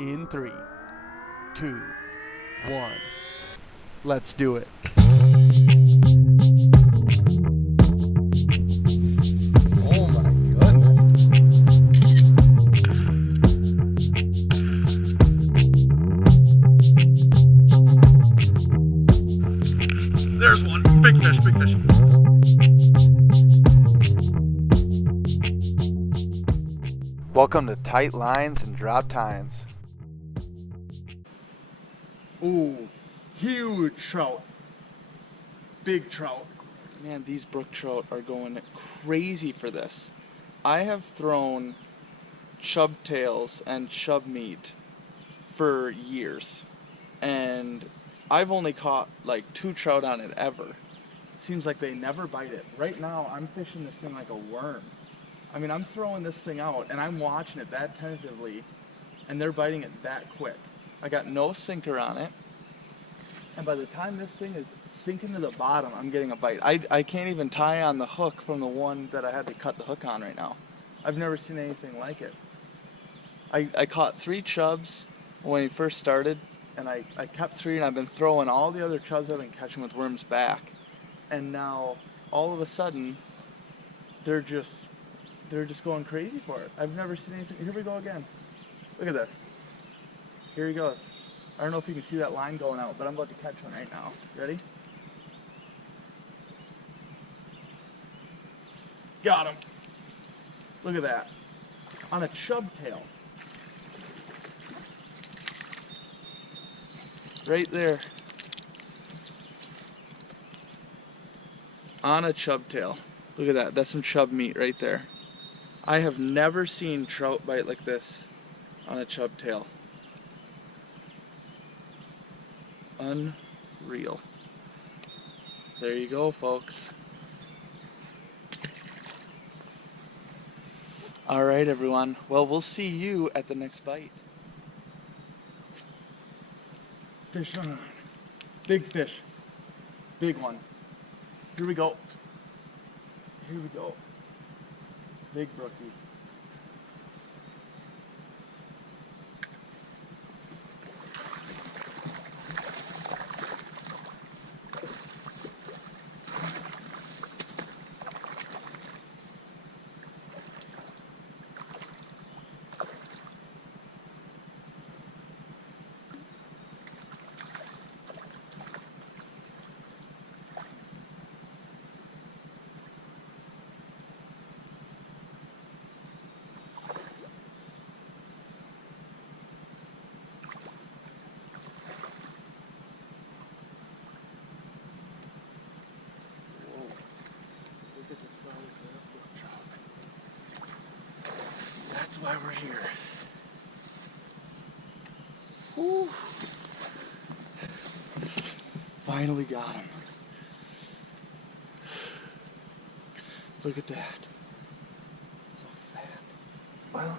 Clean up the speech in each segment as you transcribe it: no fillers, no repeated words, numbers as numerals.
In 3, 2, 1. Let's do it. Oh my goodness. There's one. Big fish, big fish. Welcome to Tight Lines and Drop Tines. Ooh, huge trout. Big trout. Man, these brook trout are going crazy for this. I have thrown chub tails and chub meat for years, and I've only caught like 2 trout on it ever. Seems like they never bite it. Right now, I'm fishing this thing like a worm. I mean, I'm throwing this thing out, and I'm watching it that tentatively, and they're biting it that quick. I got no sinker on it, and by the time this thing is sinking to the bottom, I'm getting a bite. I can't even tie on the hook from the one that I had to cut the hook on right now. I've never seen anything like it. I caught 3 chubs when he first started, and I kept 3, and I've been throwing all the other chubs I've been catching with worms back. And now, all of a sudden, they're just going crazy for it. I've never seen anything. Here we go again. Look at this. Here he goes. I don't know if you can see that line going out, but I'm about to catch one right now. Ready? Got him. Look at that. On a chub tail. Right there. On a chub tail. Look at that. That's some chub meat right there. I have never seen trout bite like this on a chub tail. Unreal. There you go, folks. All right, everyone. Well, we'll see you at the next bite. Fish on. Big fish. Big one. Here we go. Here we go. Big brookie. That's why we're here. Whew. Finally got him. Look at that. So fat. Well,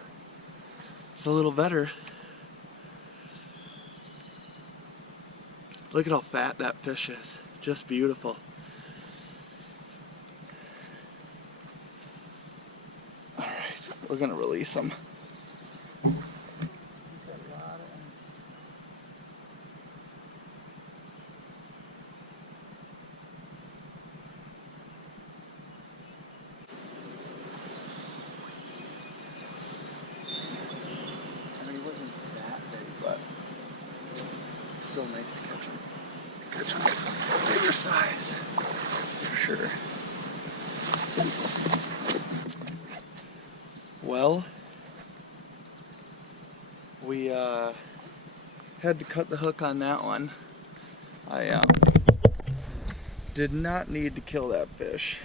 it's a little better. Look at how fat that fish is. Just beautiful. We're gonna release him. I mean, he wasn't that big, but still nice to catch him. Catch him bigger size, for sure. Well, we had to cut the hook on that one. I did not need to kill that fish.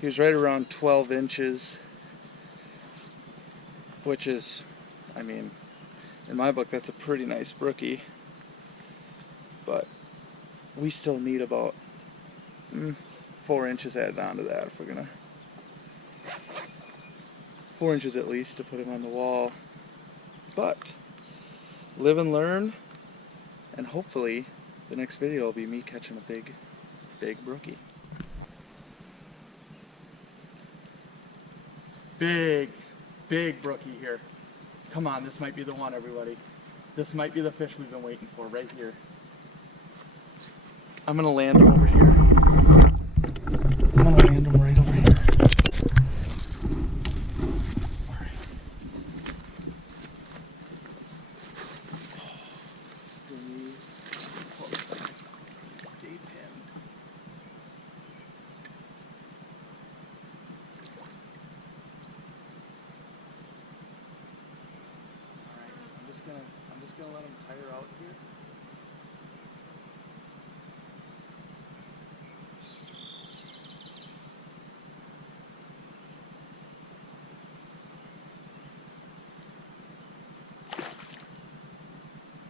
He was right around 12 inches, which is, I mean, in my book, that's a pretty nice brookie. But we still need about 4 inches added onto that if we're gonna 4 inches at least to put him on the wall. But live and learn, and hopefully the next video will be me catching a big brookie. Big brookie here. Come on, this might be the one, everybody. This might be the fish we've been waiting for right here. I'm gonna land him over here. I'm gonna land him right over here. Alright. Stay pinned. Alright, I'm just gonna let him tire out here.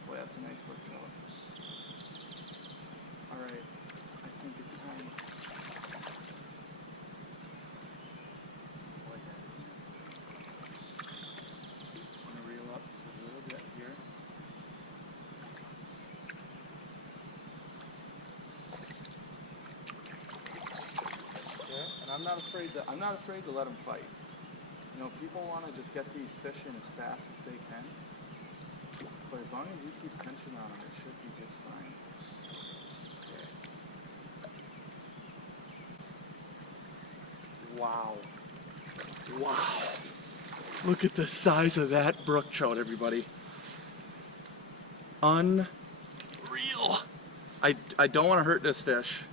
Boy, that's a nice workout. Alright, I think it's time. I'm gonna reel up just a little bit here. Okay, and I'm not afraid to let them fight. You know, people want to just get these fish in as fast as they can. But as long as you keep tension on them, it should be just fine. Okay. Wow. Wow. Look at the size of that brook trout, everybody. Unreal. I don't want to hurt this fish.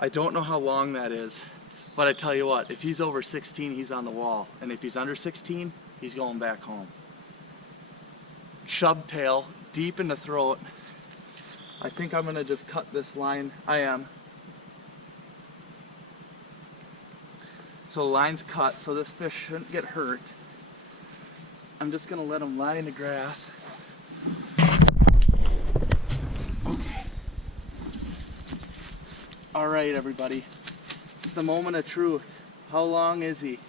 I don't know how long that is. But I tell you what, if he's over 16, he's on the wall. And if he's under 16, he's going back home. Chub tail, deep in the throat. I think I'm gonna just cut this line. I am. So the line's cut, so this fish shouldn't get hurt. I'm just gonna let him lie in the grass. Okay. All right, everybody. It's the moment of truth. How long is he?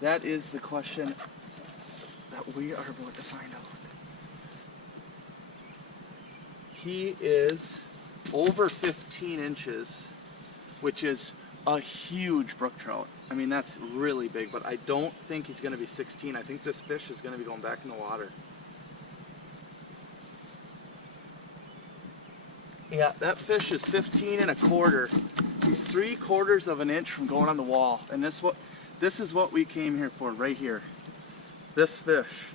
That is the question that we are about to find out. He is over 15 inches, which is a huge brook trout. I mean, that's really big, but I don't think he's gonna be 16. I think this fish is gonna be going back in the water. Yeah, that fish is 15 1/4. He's 3/4 of an inch from going on the wall. And this is what we came here for, right here. This fish.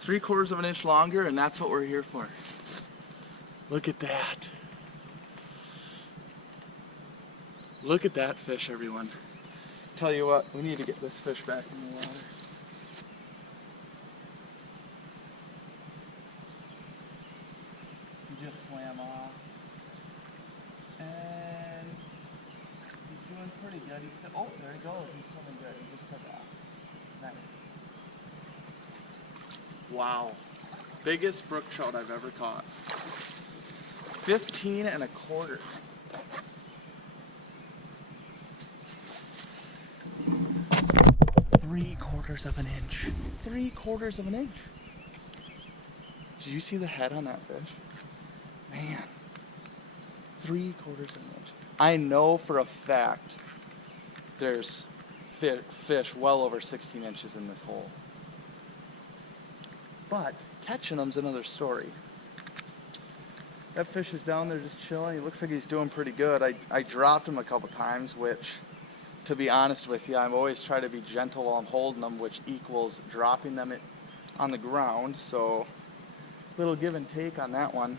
3/4 of an inch longer, and that's what we're here for. Look at that. Look at that fish, everyone. Tell you what, we need to get this fish back in the water. He just swam off. And he's doing pretty good. He's still, oh, there he goes. He's swimming good. He just took off. Nice. Wow. Biggest brook trout I've ever caught. 15 1/4. Three-quarters of an inch. 3/4 of an inch. Did you see the head on that fish? Man. 3/4 of an inch. I know for a fact there's fish well over 16 inches in this hole. But catching them's another story. That fish is down there just chilling. He looks like he's doing pretty good. I dropped him a couple times, which, to be honest with you, I'm always trying to be gentle while I'm holding them, which equals dropping them on the ground. So, little give and take on that one.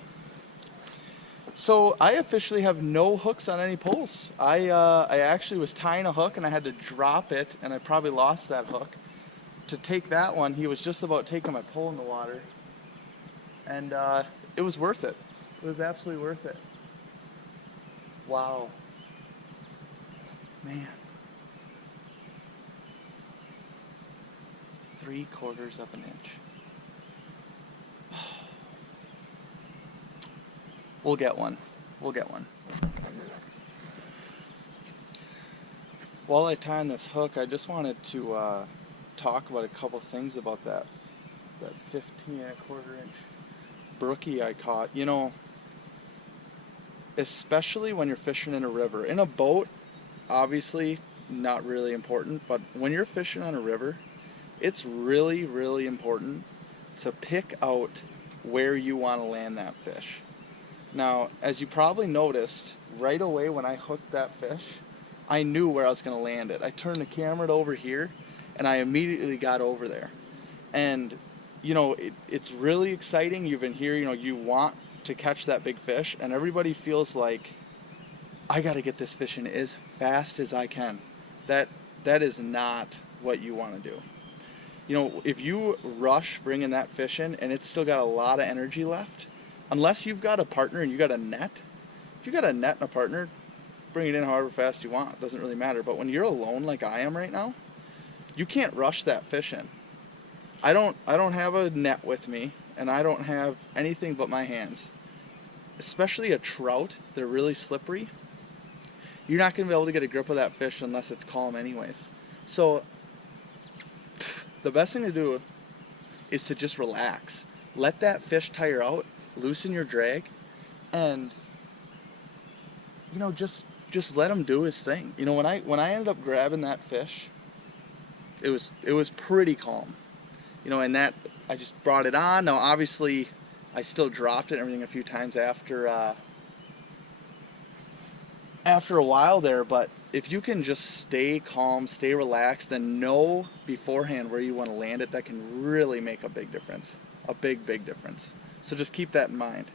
So I officially have no hooks on any poles. I actually was tying a hook and I had to drop it, and I probably lost that hook. To take that one, he was just about taking my pole in the water, and it was worth it. It was absolutely worth it. Wow. Man. 3/4 of an inch. We'll get one. We'll get one. While I tie on this hook, I just wanted to talk about a couple things about that 15 1/4 inch brookie I caught. You know, especially when you're fishing in a river. In a boat, obviously not really important, but when you're fishing on a river, it's really, really important to pick out where you want to land that fish. Now, as you probably noticed, right away when I hooked that fish, I knew where I was going to land it. I turned the camera over here, and I immediately got over there. And, you know, it's really exciting. You've been here, you know, you want to catch that big fish, and everybody feels like, I got to get this fish in as fast as I can. That is not what you want to do. You know, if you rush bringing that fish in and it's still got a lot of energy left, unless you've got a partner and you got a net, if you got a net and a partner, bring it in however fast you want. It doesn't really matter. But when you're alone like I am right now, you can't rush that fish in. I don't have a net with me, and I don't have anything but my hands. Especially a trout, they're really slippery. You're not going to be able to get a grip of that fish unless it's calm anyways. So the best thing to do is to just relax. Let that fish tire out, loosen your drag, and you know, just let him do his thing. You know, when I ended up grabbing that fish, it was pretty calm. You know, and that I just brought it on. Now obviously I still dropped it and everything a few times after a while there, but if you can just stay calm, stay relaxed, and know beforehand where you want to land it, that can really make a big difference. A big difference. So just keep that in mind.